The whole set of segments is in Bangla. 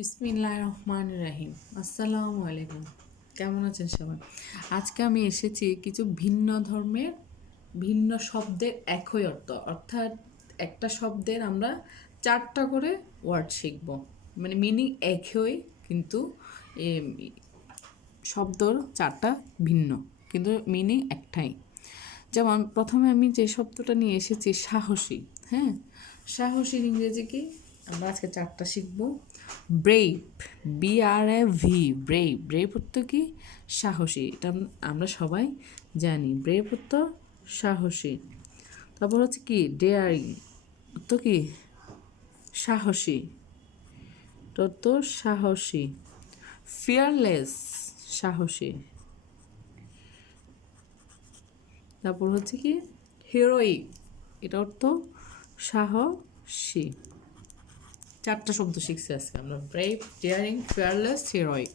বিসমিল্লাহ রহমান রাহিম। আসসালামু আলাইকুম কেমন আছেন সবাই? আজকে আমি এসেছি কিছু ভিন্ন ধর্মের, ভিন্ন শব্দের একই অর্থ। অর্থাৎ একটা শব্দের আমরা চারটা করে ওয়ার্ড শিখব। মানে মিনিং একই, কিন্তু শব্দর চারটা ভিন্ন, কিন্তু মিনিং একটাই। যেমন প্রথমে আমি যে শব্দটা নিয়ে এসেছি, সাহসী। হ্যাঁ? সাহসীর ইংরেজি কি? আমরা আজকে চারটা শিখব। Brave B R A V brave brave অর্থ কি? সাহসী, এটা আমরা সবাই জানি। ব্রেভ অর্থ সাহসী। তারপর হচ্ছে কি? ডেয়ারিং অর্থ কি? সাহসী। তত সাহসী। ফিয়ারলেস সাহসী। তারপর হচ্ছে কি? হিরোইক এটা অর্থ সাহসী। চারটা শব্দ শিখছি আজকে আমরা। ব্রেভ ডেয়ারিং ফেয়ারলেস হিরোইক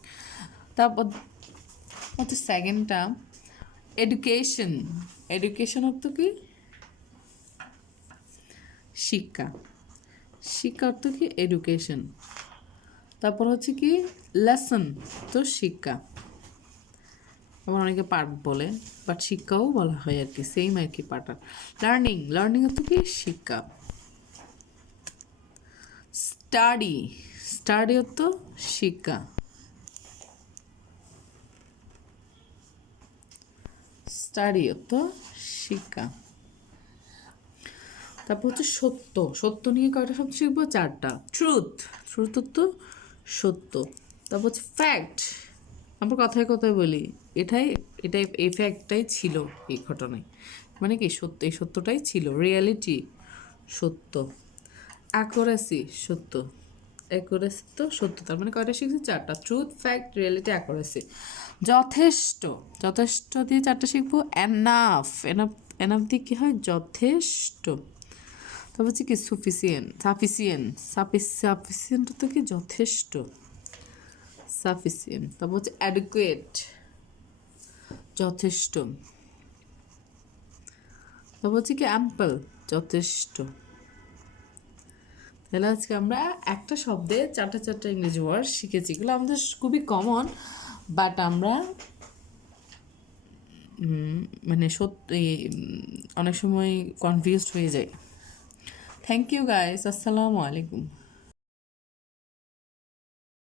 তারপর হচ্ছে সেকেন্ডটা এডুকেশন এডুকেশন অর্থ কি? শিক্ষা। শিক্ষা অর্থ কি? এডুকেশন তারপর হচ্ছে কি? লেসন তো শিক্ষা। যেমন অনেকে পার্ট বলে বাট শিক্ষাও বলা হয় আর কি সেম আর কি পার্টার লার্নিং লার্নিং অর্থ কি? শিক্ষা। স্টাডি স্টাডি অর্থ শিক্ষা। স্টাডি অর্থ শিক্ষা। তারপর হচ্ছে সত্য সত্য নিয়ে কয়টা শব্দ শিখব? চারটা। ট্রুথ ট্রুথ অর্থ সত্য। তারপর হচ্ছে ফ্যাক্ট আমরা কথায় কথায় বলি, এটাই এটাই, এই ফ্যাক্টটাই ছিল এই ঘটনায়। মানে কি? সত্য, এই সত্যটাই ছিল। রিয়ালিটি সত্য। অ্যাকোরেসি, সত্য। অ্যাকোরেসি তো সত্য, তার মানে কয়টা শিখছি? চারটা। Truth, fact, reality, accuracy. যথেষ্ট যথেষ্ট দিয়ে চারটা শিখব। এনাফ এনাফ এনাফ দিয়ে কী হয়? যথেষ্ট। তারপর হচ্ছে কি সুফিসিয়েন্ট, সাফিসিয়েন্ট। সাফিস, সাফিসিয়েন্ট তো কি? যথেষ্ট। সাফিসিয়েন্ট। তারপর হচ্ছে অ্যাডুকুয়েট, যথেষ্ট। তারপর হচ্ছে কি অ্যাম্পল, যথেষ্ট। তাহলে আজকে আমরা একটা শব্দে চারটা চারটা ইংরেজি ওয়ার্ড শিখেছি। এগুলো আমাদের খুবই কমন বাট আমরা মানে সত্যি অনেক সময় কনফিউজড হয়ে যাই। থ্যাংক ইউ গাইস আসসালামু আলাইকুম।